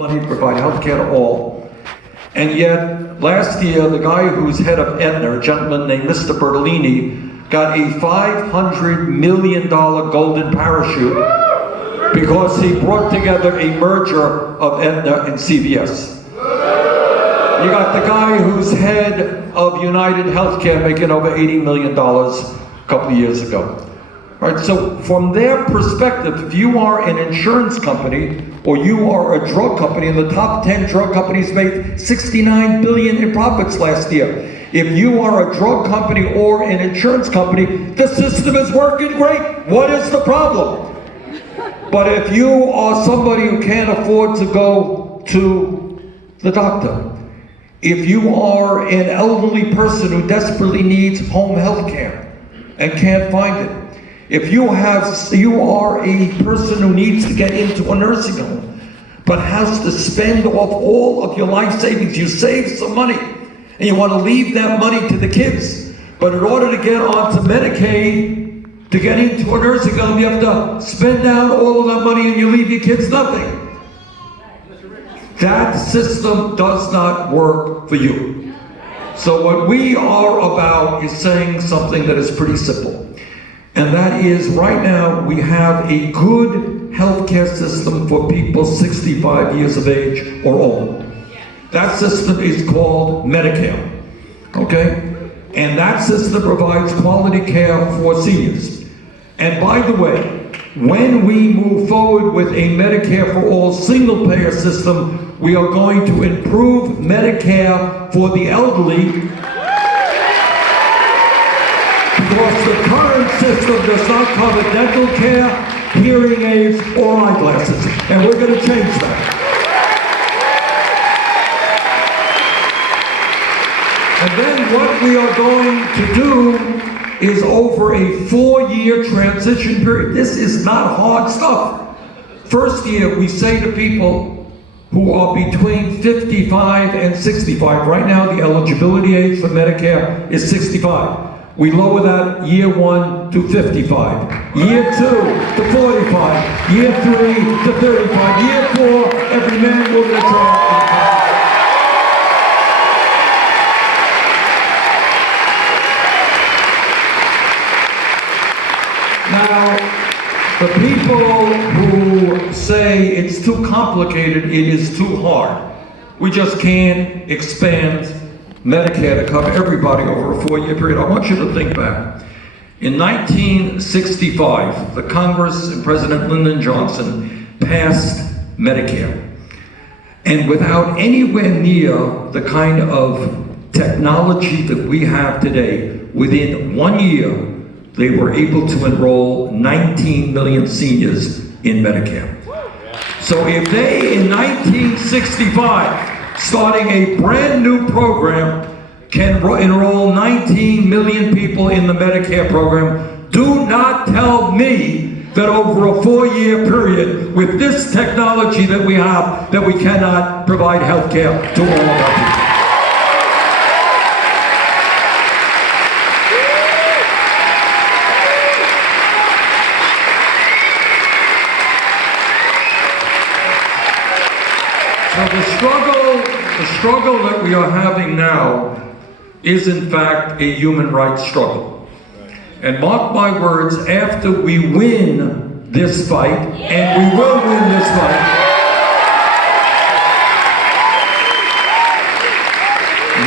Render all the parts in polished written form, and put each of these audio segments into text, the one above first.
money to provide health care to all. And yet, last year, the guy who's head of Aetna, a gentleman named Mr. Bertolini, got a $500 million golden parachute because he brought together a merger of Aetna and CVS. You got the guy who's head of United Healthcare making over $80 million a couple of years ago. All right, so from their perspective, if you are an insurance company or you are a drug company, and the top 10 drug companies made $69 billion in profits last year. If you are a drug company or an insurance company, the system is working great. What is the problem? But if you are somebody who can't afford to go to the doctor, if you are an elderly person who desperately needs home health care and can't find it, if you are a person who needs to get into a nursing home, but has to spend off all of your life savings, you save some money, and you want to leave that money to the kids, but in order to get onto Medicaid, to get into a nursing home, you have to spend down all of that money and you leave your kids nothing. That system does not work for you. So what we are about is saying something that is pretty simple. And that is, right now, we have a good healthcare system for people 65 years of age or older. That system is called Medicare, okay? And that system provides quality care for seniors. And by the way, when we move forward with a Medicare for all single-payer system, we are going to improve Medicare for the elderly, because the current system does not cover dental care, hearing aids, or eyeglasses. And we're going to change that. And then what we are going to do is, over a 4-year transition period, this is not hard stuff. First year, we say to people who are between 55 and 65, right now the eligibility age for Medicare is 65. We lower that year 1 to 55, year 2 to 45, year 3 to 35, year 4, every man, woman, and child. Now, the people who say it's too complicated, it is too hard, we just can't expand Medicare to cover everybody over a 4-year period. I want you to think back. In 1965, the Congress and President Lyndon Johnson passed Medicare. And without anywhere near the kind of technology that we have today, within 1 year, they were able to enroll 19 million seniors in Medicare. So if they, in 1965, starting a brand new program, can enroll 19 million people in the Medicare program, do not tell me that over a 4-year period, with this technology that we have, that we cannot provide health care to all of our people. The struggle that we are having now is in fact a human rights struggle. And mark my words, after we win this fight, and we will win this fight,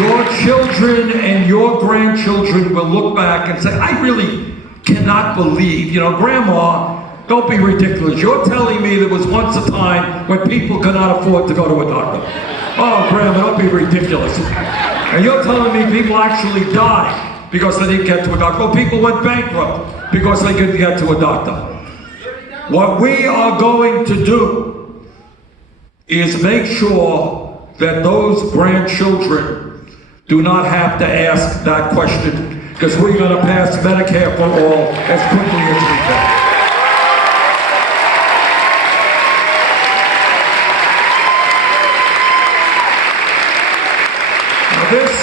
your children and your grandchildren will look back and say, I really cannot believe, Grandma, don't be ridiculous. You're telling me there was once a time when people could not afford to go to a doctor. Oh, Grandma, don't be ridiculous. And you're telling me people actually died because they didn't get to a doctor. Well, people went bankrupt because they couldn't get to a doctor. What we are going to do is make sure that those grandchildren do not have to ask that question, because we're going to pass Medicare for all as quickly as we can. This,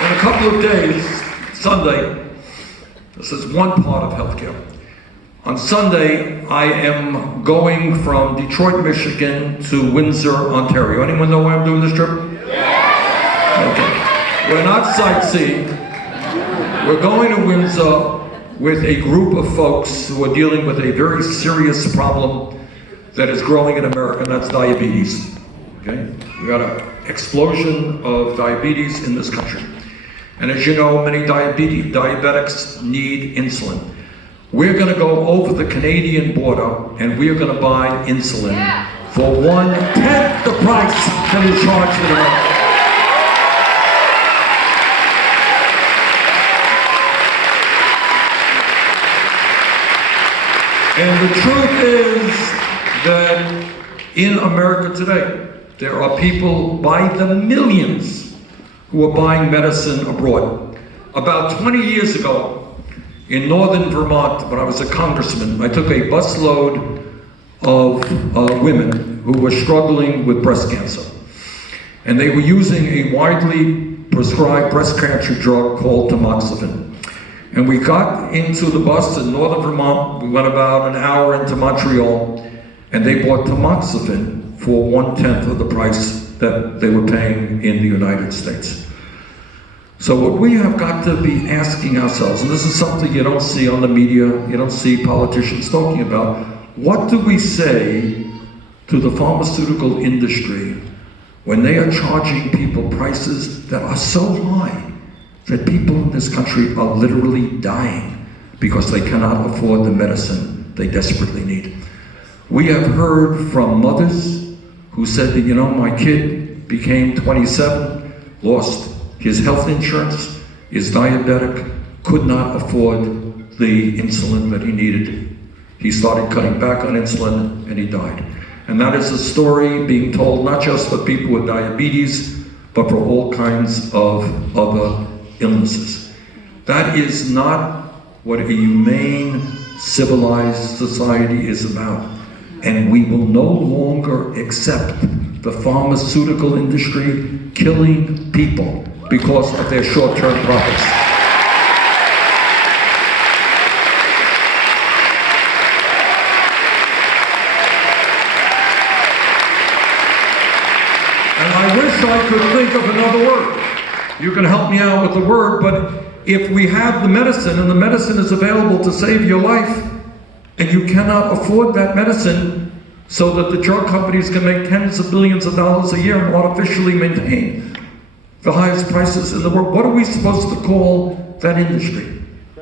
in a couple of days, Sunday, this is one part of healthcare. On Sunday, I am going from Detroit, Michigan to Windsor, Ontario. Anyone know why I'm doing this trip? Okay. We're not sightseeing. We're going to Windsor with a group of folks who are dealing with a very serious problem that is growing in America, and that's diabetes. Okay? We got an explosion of diabetes in this country. And as you know, many diabetics need insulin. We're going to go over the Canadian border and we're going to buy insulin for 1/10 the price that is charged in America. And the truth is that in America today, there are people by the millions who are buying medicine abroad. About 20 years ago, in northern Vermont, when I was a congressman, I took a busload of women who were struggling with breast cancer. And they were using a widely prescribed breast cancer drug called tamoxifen. And we got into the bus in northern Vermont. We went about an hour into Montreal, and they bought tamoxifen for 1/10 of the price that they were paying in the United States. So what we have got to be asking ourselves, and this is something you don't see on the media, you don't see politicians talking about, what do we say to the pharmaceutical industry when they are charging people prices that are so high that people in this country are literally dying because they cannot afford the medicine they desperately need? We have heard from mothers who said that, you know, my kid became 27, lost his health insurance, is diabetic, could not afford the insulin that he needed. He started cutting back on insulin and he died. And that is a story being told not just for people with diabetes, but for all kinds of other illnesses. That is not what a humane, civilized society is about. And we will no longer accept the pharmaceutical industry killing people because of their short-term profits. And I wish I could think of another word. You can help me out with the word, but if we have the medicine and the medicine is available to save your life, and you cannot afford that medicine so that the drug companies can make tens of billions of dollars a year and artificially maintain the highest prices in the world, what are we supposed to call that industry?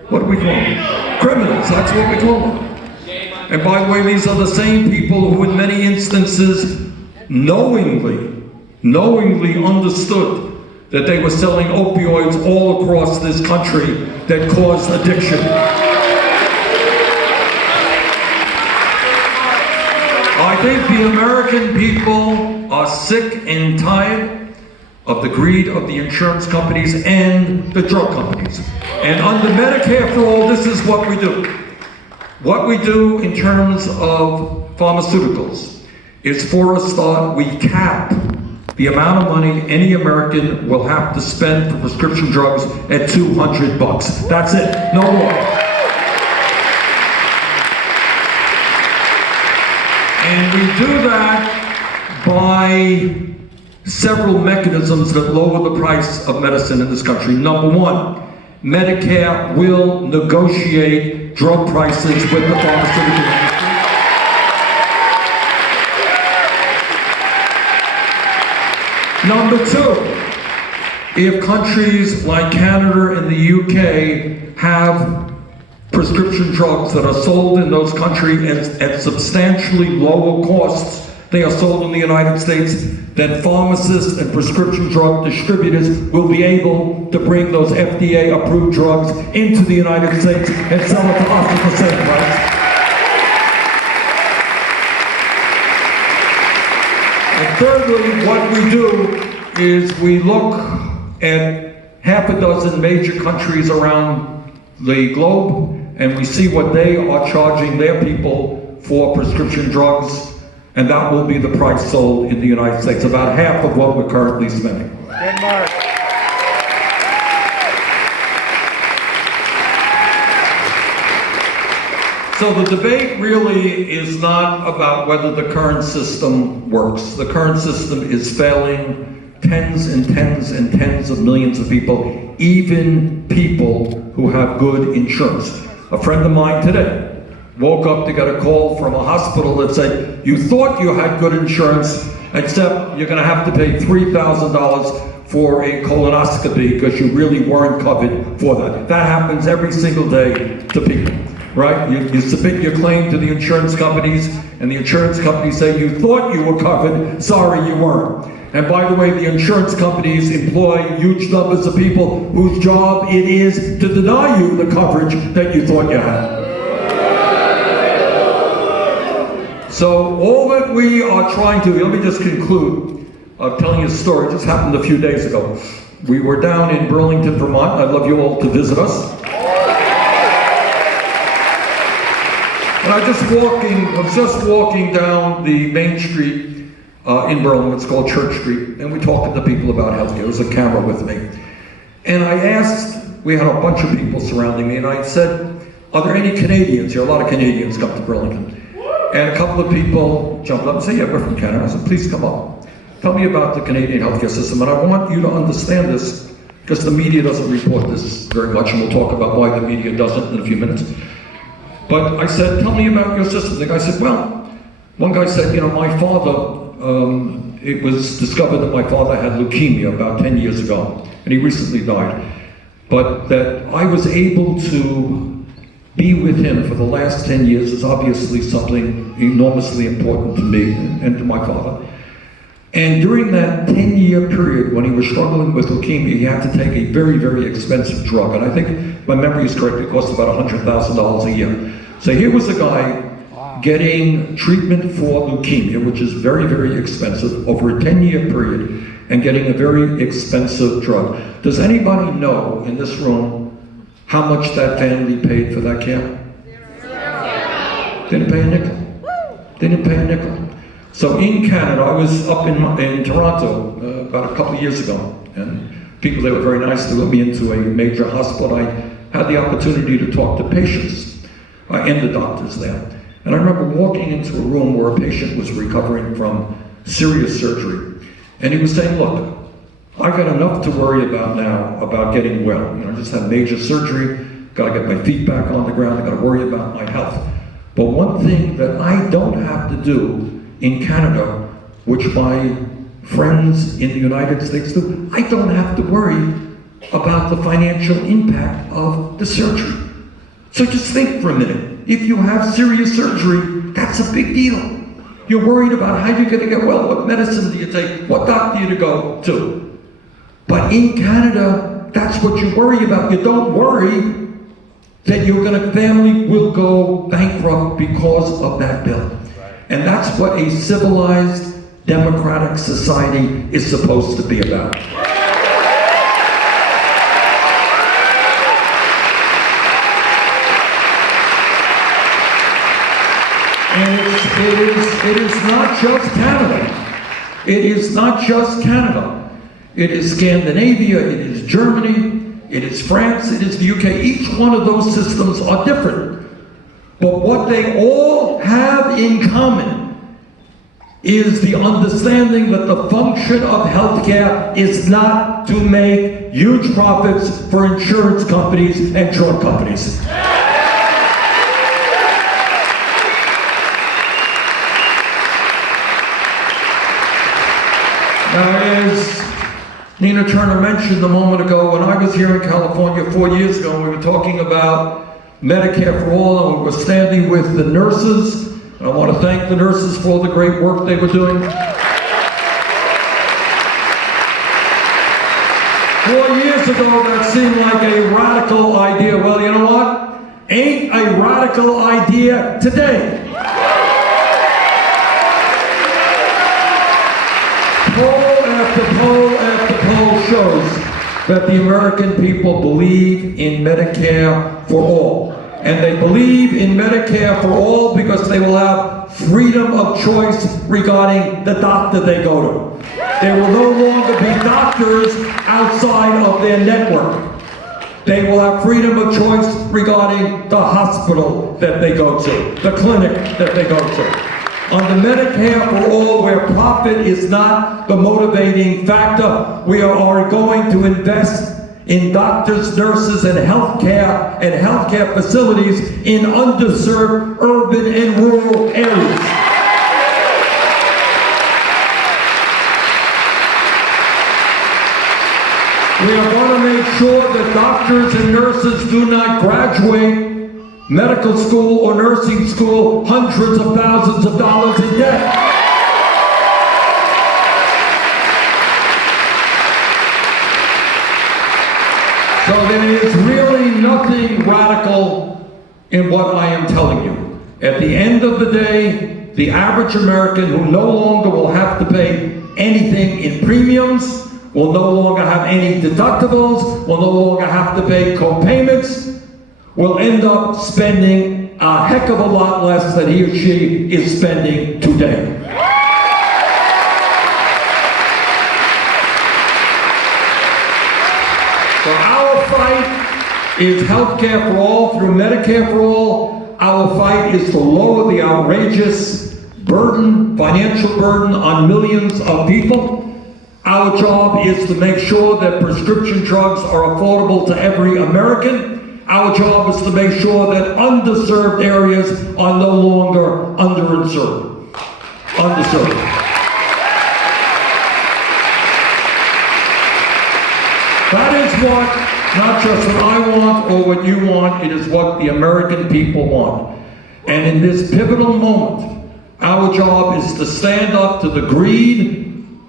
What do we call them? Criminals, that's what we call them. And by the way, these are the same people who in many instances knowingly understood that they were selling opioids all across this country that caused addiction. I think the American people are sick and tired of the greed of the insurance companies and the drug companies. And under Medicare for All, this is what we do. What we do in terms of pharmaceuticals is, for a start, we cap the amount of money any American will have to spend for prescription drugs at $200. That's it, no more. And we do that by several mechanisms that lower the price of medicine in this country. Number one, Medicare will negotiate drug prices with the pharmaceutical industry. Number two, if countries like Canada and the UK have prescription drugs that are sold in those countries at substantially lower costs they are sold in the United States, then pharmacists and prescription drug distributors will be able to bring those FDA-approved drugs into the United States and sell it to us at the same price. And thirdly, what we do is we look at half a dozen major countries around the globe and we see what they are charging their people for prescription drugs, and that will be the price sold in the United States, about half of what we're currently spending. Denmark. So the debate really is not about whether the current system works. The current system is failing tens and tens and tens of millions of people, even people who have good insurance. A friend of mine today woke up to get a call from a hospital that said, you thought you had good insurance, except you're going to have to pay $3,000 for a colonoscopy because you really weren't covered for that. That happens every single day to people, right? You submit your claim to the insurance companies, and the insurance companies say, you thought you were covered, sorry you weren't. And by the way, the insurance companies employ huge numbers of people whose job it is to deny you the coverage that you thought you had. So all that we are trying to, let me just conclude telling you a story. It just happened a few days ago. We were down in Burlington, Vermont. I'd love you all to visit us. And I was just walking down the main street in Burlington. It's called Church Street, and we talked to the people about healthcare. There was a camera with me. And I asked, we had a bunch of people surrounding me, and I said, are there any Canadians here? A lot of Canadians come to Burlington. And a couple of people jumped up and said, yeah, we're from Canada. I said, please come up. Tell me about the Canadian healthcare system. And I want you to understand this, because the media doesn't report this very much, and we'll talk about why the media doesn't in a few minutes. But I said, tell me about your system. The guy said, well, one guy said, my father, it was discovered that my father had leukemia about 10 years ago, and he recently died. But that I was able to be with him for the last 10 years is obviously something enormously important to me and to my father. And during that 10-year period when he was struggling with leukemia, he had to take a very, very expensive drug. And I think my memory is correct, it cost about $100,000 a year. So here was a guy getting treatment for leukemia, which is very, very expensive, over a 10-year period, and getting a very expensive drug. Does anybody know in this room how much that family paid for that care? They didn't pay a nickel. They didn't pay a nickel. So in Canada, I was up in Toronto about a couple of years ago, and people there were very nice to let me into a major hospital. I had the opportunity to talk to patients and the doctors there. And I remember walking into a room where a patient was recovering from serious surgery. And he was saying, look, I got enough to worry about now about getting well. I just had major surgery, got to get my feet back on the ground, I got to worry about my health. But one thing that I don't have to do in Canada, which my friends in the United States do, I don't have to worry about the financial impact of the surgery. So just think for a minute. If you have serious surgery, that's a big deal. You're worried about how you're going to get well, what medicine do you take, what doctor do you go to. But in Canada, that's what you worry about. You don't worry that your family will go bankrupt because of that bill. And that's what a civilized, democratic society is supposed to be about. And it is not just Canada. It is not just Canada. It is Scandinavia, it is Germany, it is France, it is the UK. Each one of those systems are different. But what they all have in common is the understanding that the function of healthcare is not to make huge profits for insurance companies and drug companies. Now, as Nina Turner mentioned a moment ago, when I was here in California 4 years ago, we were talking about Medicare for all, and we were standing with the nurses. And I want to thank the nurses for all the great work they were doing. 4 years ago, that seemed like a radical idea. Well, you know what? Ain't a radical idea today. Poll after poll after poll shows that the American people believe in Medicare for all. And they believe in Medicare for all because they will have freedom of choice regarding the doctor they go to. There will no longer be doctors outside of their network. They will have freedom of choice regarding the hospital that they go to, the clinic that they go to. Under Medicare for All, where profit is not the motivating factor, we are going to invest in doctors, nurses, and healthcare facilities in underserved urban and rural areas. We are going to make sure that doctors and nurses do not graduate medical school or nursing school hundreds of thousands of dollars in debt. So there is really nothing radical in what I am telling you. At the end of the day, the average American who no longer will have to pay anything in premiums, will no longer have any deductibles, will no longer have to pay co-payments, will end up spending a heck of a lot less than he or she is spending today. So our fight is healthcare for all through Medicare for all. Our fight is to lower the outrageous burden, financial burden on millions of people. Our job is to make sure that prescription drugs are affordable to every American. Our job is to make sure that underserved areas are no longer underserved. That is what, not just what I want or what you want, it is what the American people want. And in this pivotal moment, our job is to stand up to the greed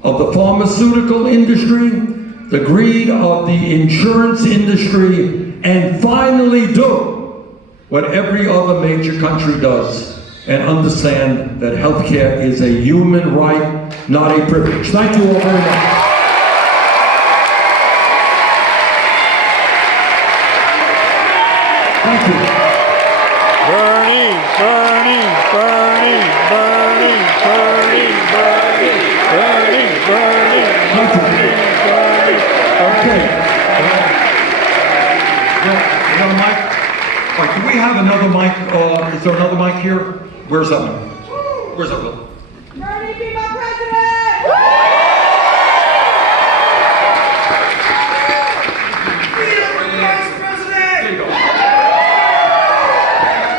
of the pharmaceutical industry, the greed of the insurance industry, and finally do what every other major country does and understand that healthcare is a human right, not a privilege. Thank you all very much. Thank you. Bernie, Bernie, Bernie, Bernie, Bernie, Bernie, Bernie, Bernie, Bernie. Okay. Another mic? All right, do we have another mic? Is there another mic here? Where's that one? Where's that one? Bernie, be my president! There you go.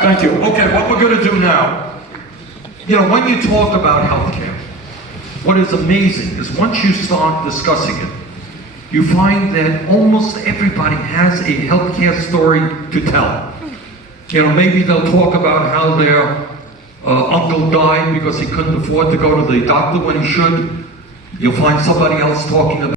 Thank you. Okay, what we're going to do now, when you talk about healthcare, what is amazing is once you start discussing it, you find that almost everybody has a healthcare story to tell. Maybe they'll talk about how their uncle died because he couldn't afford to go to the doctor when he should. You'll find somebody else talking about